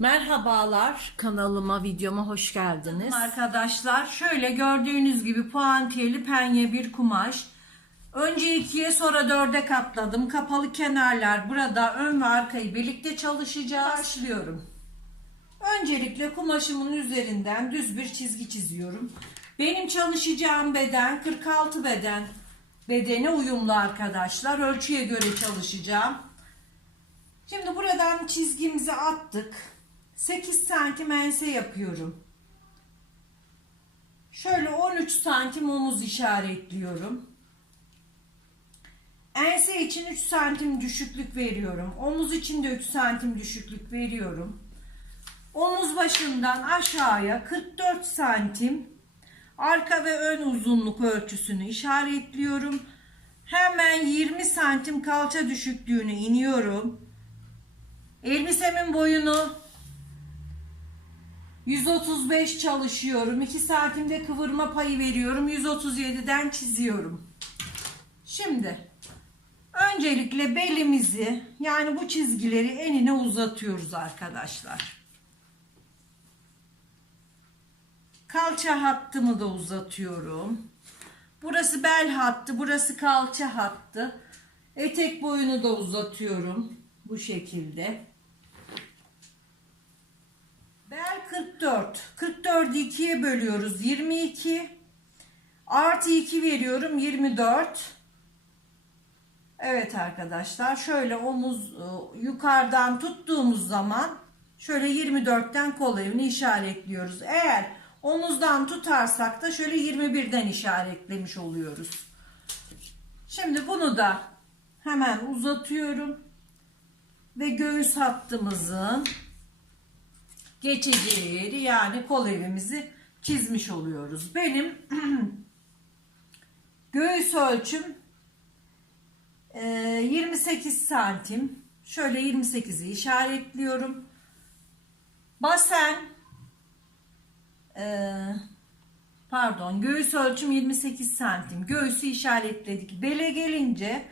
Merhabalar kanalıma videoma hoş geldiniz. Arkadaşlar şöyle gördüğünüz gibi puantiyeli penye bir kumaş. Önce ikiye sonra dörde katladım. Kapalı kenarlar burada ön ve arkayı birlikte çalışacağız. Başlıyorum. Öncelikle kumaşımın üzerinden düz bir çizgi çiziyorum. Benim çalışacağım beden 46 beden. Bedene uyumlu arkadaşlar. Ölçüye göre çalışacağım. Şimdi buradan çizgimizi attık. 8 santim ense yapıyorum. Şöyle 13 santim omuz işaretliyorum. Ense için 3 santim düşüklük veriyorum. Omuz için de 3 santim düşüklük veriyorum. Omuz başından aşağıya 44 santim arka ve ön uzunluk ölçüsünü işaretliyorum. Hemen 20 santim kalça düşüklüğüne iniyorum. Elbisemin boyunu 135 çalışıyorum. 2 santimde kıvırma payı veriyorum. 137'den çiziyorum. Şimdi öncelikle belimizi yani bu çizgileri enine uzatıyoruz arkadaşlar. Kalça hattımı da uzatıyorum. Burası bel hattı, burası kalça hattı. Etek boyunu da uzatıyorum bu şekilde. Bel 44. 44'ü 2'ye bölüyoruz. 22. Artı 2 veriyorum. 24. Evet arkadaşlar. Şöyle omuz e, yukarıdan tuttuğumuz zaman şöyle 24'ten kol evini işaretliyoruz. Eğer omuzdan tutarsak da şöyle 21'den işaretlemiş oluyoruz. Şimdi bunu da hemen uzatıyorum. Ve göğüs hattımızın geçeceği yeri yani kol evimizi çizmiş oluyoruz. Benim göğüs ölçüm e, 28 santim. Şöyle 28'i işaretliyorum. Basen e, pardon göğüs ölçüm 28 santim. Göğüsü işaretledik. Bele gelince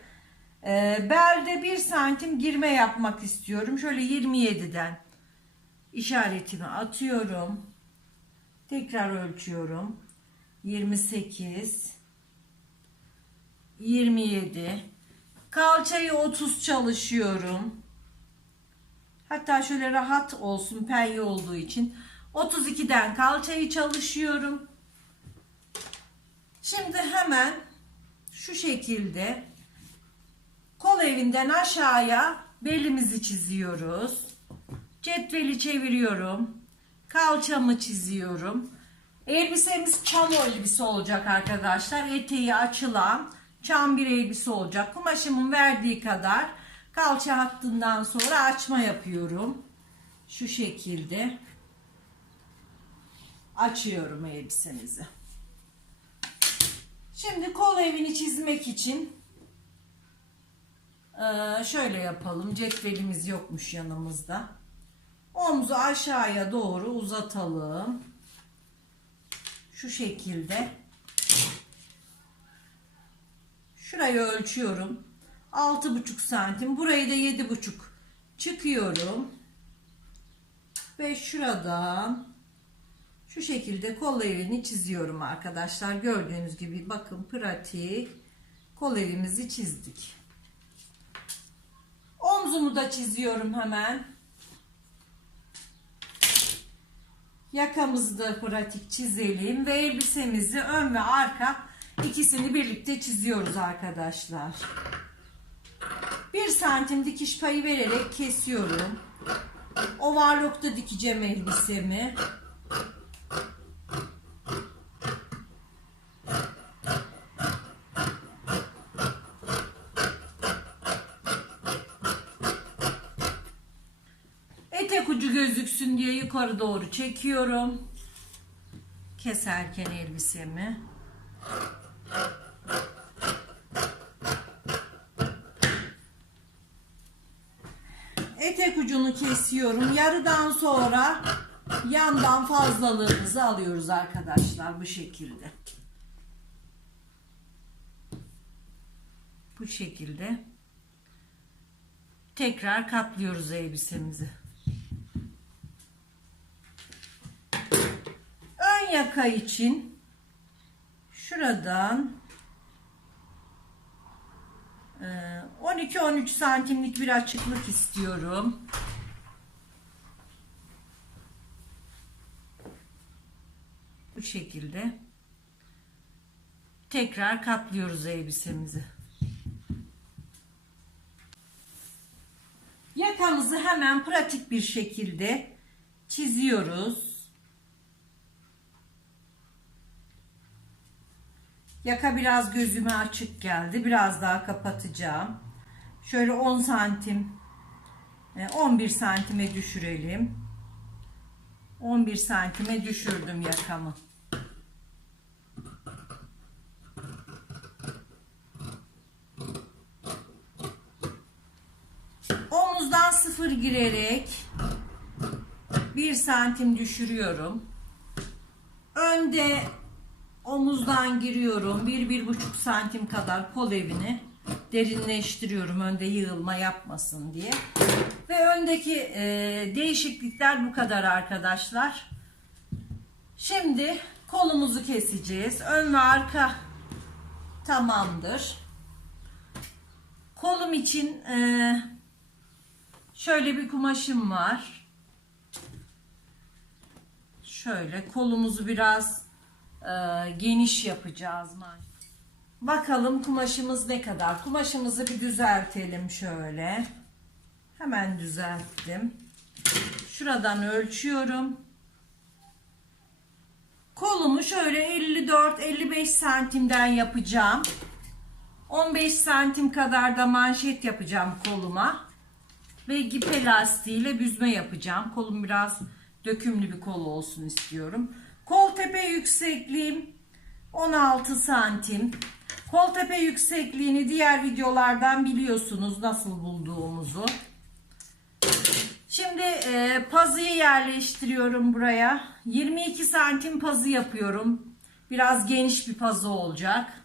e, belde 1 santim girme yapmak istiyorum. Şöyle 27'den işaretimi atıyorum. Tekrar ölçüyorum. 28 27 Kalçayı 30 çalışıyorum. Hatta şöyle rahat olsun penye olduğu için 32'den kalçayı çalışıyorum. Şimdi hemen şu şekilde kol evinden aşağıya belimizi çiziyoruz. Cetveli çeviriyorum. Kalçamı çiziyorum. Elbisemiz çam elbise olacak arkadaşlar. Eteği açılan çam bir elbise olacak. Kumaşımın verdiği kadar kalça hattından sonra açma yapıyorum. Şu şekilde açıyorum elbisemizi. Şimdi kol evini çizmek için şöyle yapalım. Cetvelimiz yokmuş yanımızda. Omzu aşağıya doğru uzatalım. Şu şekilde. Şurayı ölçüyorum. 6,5 santim. Burayı da 7,5 çıkıyorum. Ve şuradan şu şekilde kol evini çiziyorum arkadaşlar. Gördüğünüz gibi bakın pratik kol evimizi çizdik. Omzumu da çiziyorum hemen. Yakamızı da pratik çizelim ve elbisemizi ön ve arka ikisini birlikte çiziyoruz arkadaşlar. Bir santim dikiş payı vererek kesiyorum. Overlock'ta dikeceğim elbisemi. Etek ucu gözüksün diye yukarı doğru çekiyorum. Keserken elbisemi. Etek ucunu kesiyorum. Yarıdan sonra yandan fazlalığımızı alıyoruz arkadaşlar bu şekilde. Bu şekilde. Tekrar katlıyoruz elbisemizi. ön yaka için şuradan e, 12-13 santimlik bir açıklık istiyorum. Bu şekilde tekrar katlıyoruz elbisemizi. Yakamızı hemen pratik bir şekilde çiziyoruz. Yaka biraz gözüme açık geldi. Biraz daha kapatacağım. Şöyle 10 santim, e, 11 santime düşürelim. 11 santime düşürdüm yakamı. Omuzdan sıfır girerek 1 santim düşürüyorum. Önde omuzdan giriyorum. 1-1,5 santim kadar kol evini derinleştiriyorum. Önde yığılma yapmasın diye. Ve öndeki e, değişiklikler bu kadar arkadaşlar. Şimdi kolumuzu keseceğiz. Ön ve arka tamamdır. Kolum için e, şöyle bir kumaşım var. Şöyle kolumuzu biraz geniş yapacağız. Bakalım kumaşımız ne kadar. Kumaşımızı bir düzeltelim şöyle. Hemen düzelttim. Şuradan ölçüyorum. Kolumu şöyle 54-55 santimden yapacağım. 15 santim kadar da manşet yapacağım koluma. Ve ip lastiğiyle büzme yapacağım. Kolum biraz dökümlü bir kol olsun istiyorum. Kol tepe yüksekliğim 16 santim. Kol tepe yüksekliğini diğer videolardan biliyorsunuz nasıl bulduğumuzu. Şimdi e, pazıyı yerleştiriyorum buraya. 22 santim pazı yapıyorum. Biraz geniş bir pazı olacak.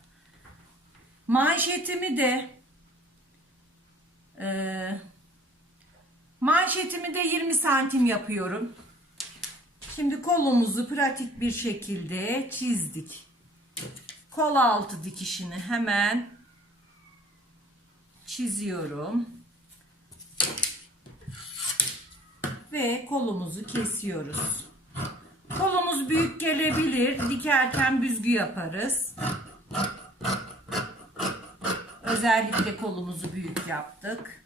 Manşetimi de e, manşetimi de 20 santim yapıyorum. Şimdi kolumuzu pratik bir şekilde çizdik. Kol altı dikişini hemen çiziyorum. Ve kolumuzu kesiyoruz. Kolumuz büyük gelebilir. Dikerken büzgü yaparız. Özellikle kolumuzu büyük yaptık.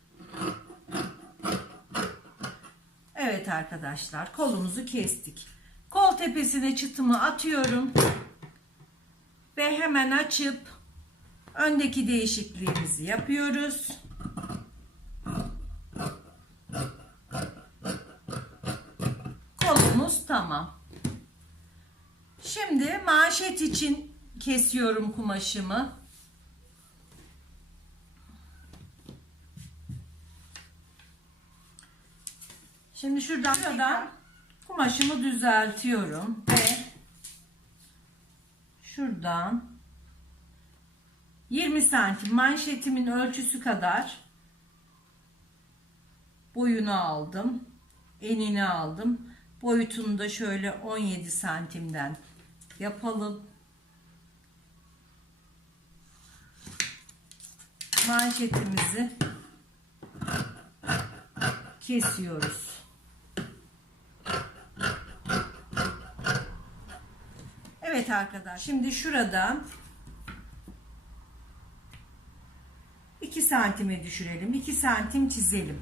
Evet arkadaşlar kolumuzu kestik. Kol tepesine çıtımı atıyorum. Ve hemen açıp öndeki değişikliğimizi yapıyoruz. Kolumuz tamam. Şimdi manşet için kesiyorum kumaşımı. Şimdi şuradan şuradan kumaşımı düzeltiyorum ve şuradan 20 santim manşetimin ölçüsü kadar boyunu aldım. Enini aldım. Boyutunu da şöyle 17 santimden yapalım. Manşetimizi kesiyoruz. Evet arkadaşlar. Şimdi şuradan 2 santime düşürelim. 2 santim çizelim.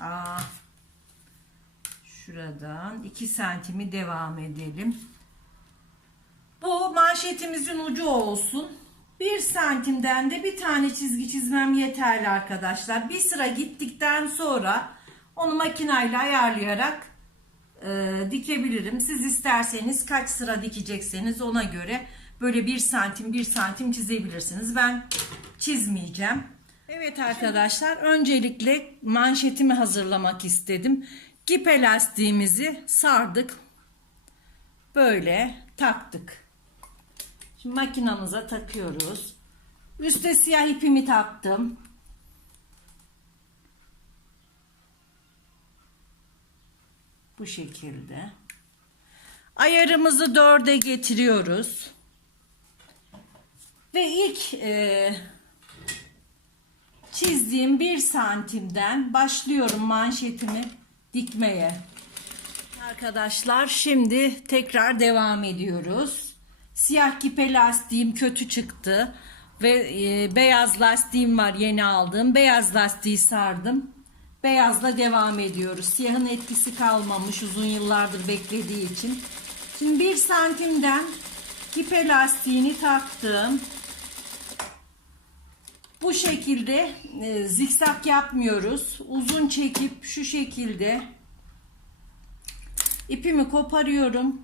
Aa, şuradan 2 santimi devam edelim. Bu manşetimizin ucu olsun. 1 santimden de bir tane çizgi çizmem yeterli arkadaşlar. Bir sıra gittikten sonra onu makinayla ayarlayarak e, dikebilirim. Siz isterseniz kaç sıra dikecekseniz ona göre böyle 1 santim 1 santim çizebilirsiniz. Ben çizmeyeceğim. Evet arkadaşlar öncelikle manşetimi hazırlamak istedim. Gip elastiğimizi sardık. Böyle taktık. Şimdi makinamıza takıyoruz. Üste siyah ipimi taktım. Bu şekilde. Ayarımızı dörde getiriyoruz. Ve ilk e, çizdiğim bir santimden başlıyorum manşetimi dikmeye. Arkadaşlar şimdi tekrar devam ediyoruz. Siyah kipe lastiğim kötü çıktı ve e, beyaz lastiğim var yeni aldığım. Beyaz lastiği sardım. Beyazla devam ediyoruz. Siyahın etkisi kalmamış uzun yıllardır beklediği için. Şimdi bir santimden kipe lastiğini taktım. Bu şekilde e, zikzak yapmıyoruz. Uzun çekip şu şekilde ipimi koparıyorum.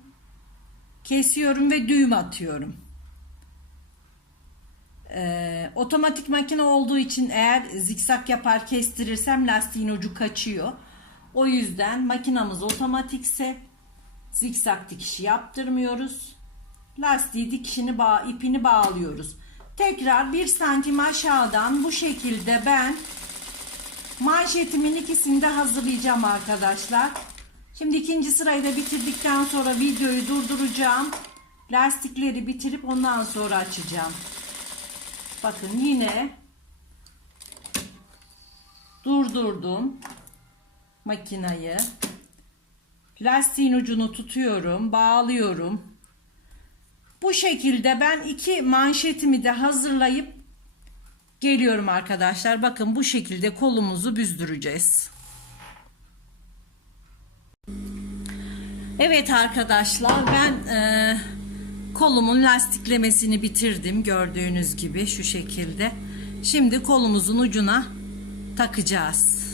Kesiyorum ve düğüm atıyorum. Ee, otomatik makine olduğu için eğer zikzak yapar kestirirsem lastiğin ucu kaçıyor. O yüzden makinamız otomatikse zikzak dikişi yaptırmıyoruz. Lastiği dikişini bağ, ipini bağlıyoruz. Tekrar bir santim aşağıdan bu şekilde ben manşetimin ikisini de hazırlayacağım arkadaşlar. Şimdi ikinci sırayı da bitirdikten sonra videoyu durduracağım. Lastikleri bitirip ondan sonra açacağım. Bakın yine durdurdum makinayı. Lastiğin ucunu tutuyorum, bağlıyorum. Bu şekilde ben iki manşetimi de hazırlayıp geliyorum arkadaşlar. Bakın bu şekilde kolumuzu büzdüreceğiz. Evet arkadaşlar ben e, kolumun lastiklemesini bitirdim gördüğünüz gibi şu şekilde. Şimdi kolumuzun ucuna takacağız.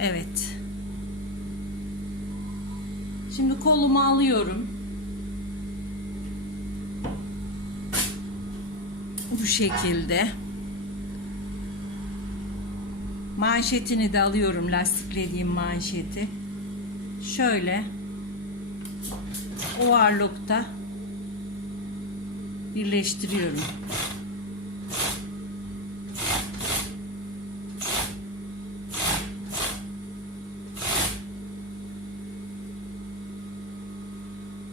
Evet. Şimdi kolumu alıyorum. Bu şekilde. Manşetini de alıyorum lastiklediğim manşeti. Şöyle overlock'ta birleştiriyorum.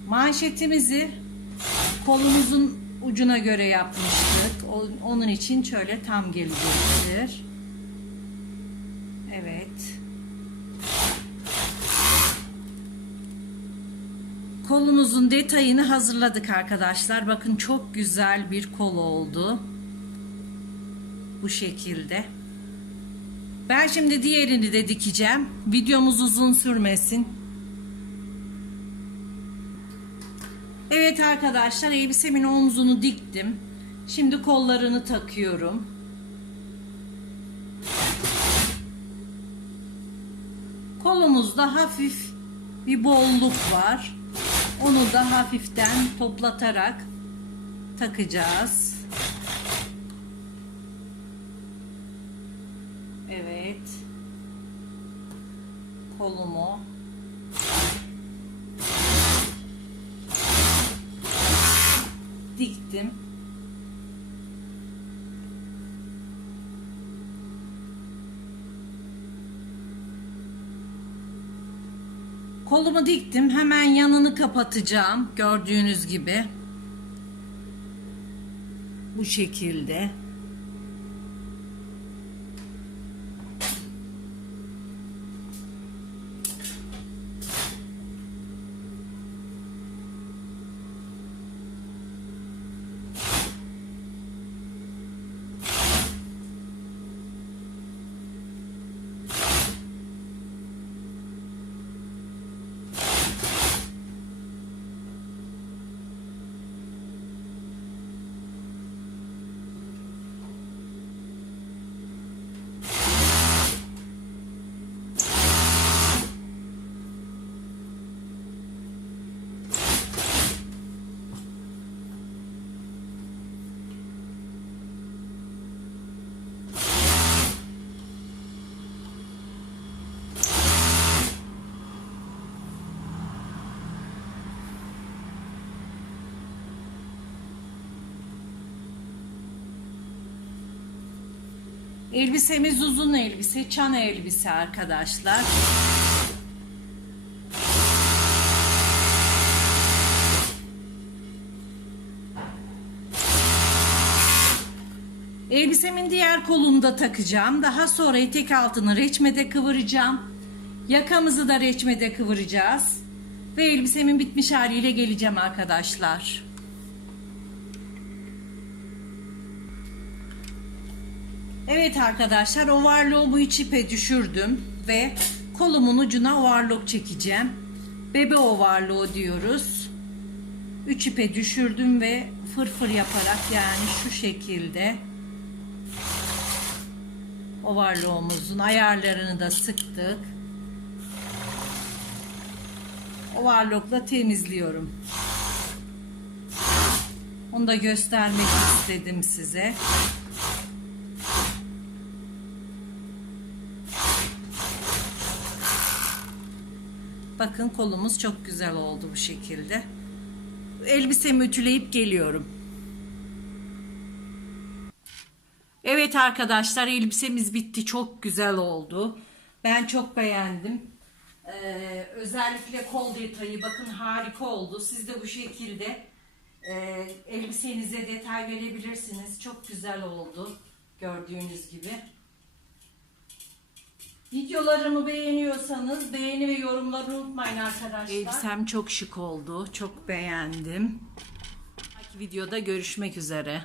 Manşetimizi kolumuzun ucuna göre yapmıştık. Onun için şöyle tam gelecektir. Evet. Kolumuzun detayını hazırladık arkadaşlar. Bakın çok güzel bir kol oldu. Bu şekilde. Ben şimdi diğerini de dikeceğim. Videomuz uzun sürmesin. Evet arkadaşlar elbisemin omzunu diktim. Şimdi kollarını takıyorum. Kolumuzda hafif bir bolluk var. Onu da hafiften toplatarak takacağız. Evet. Kolumu diktim. Kolumu diktim. Hemen yanını kapatacağım. Gördüğünüz gibi. Bu şekilde. Elbisemiz uzun elbise, çan elbise arkadaşlar. Elbisemin diğer kolunu da takacağım. Daha sonra etek altını reçmede kıvıracağım. Yakamızı da reçmede kıvıracağız. Ve elbisemin bitmiş haliyle geleceğim arkadaşlar. Evet arkadaşlar overlock'umu iç ipe düşürdüm ve kolumun ucuna overlock çekeceğim. Bebe overlock diyoruz. 3 ipe düşürdüm ve fırfır yaparak yani şu şekilde overlock'umuzun ayarlarını da sıktık. Overlock'la temizliyorum. Onu da göstermek istedim size. Bakın kolumuz çok güzel oldu bu şekilde. Elbisemi ütüleyip geliyorum. Evet arkadaşlar elbisemiz bitti. Çok güzel oldu. Ben çok beğendim. Ee, özellikle kol detayı bakın harika oldu. Siz de bu şekilde e, elbisenize detay verebilirsiniz. Çok güzel oldu. Gördüğünüz gibi. Videolarımı beğeniyorsanız beğeni ve yorumları unutmayın arkadaşlar. Elbisem çok şık oldu. Çok beğendim. Videoda görüşmek üzere.